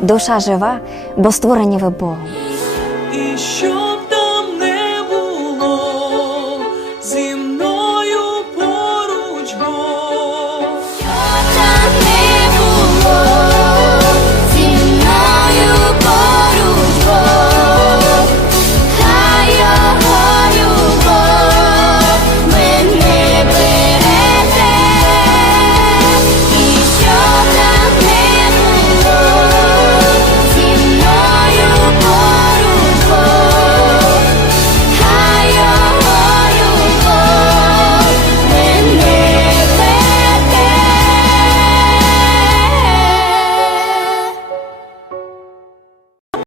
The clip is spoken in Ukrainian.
душа жива, бо створені ви Богом.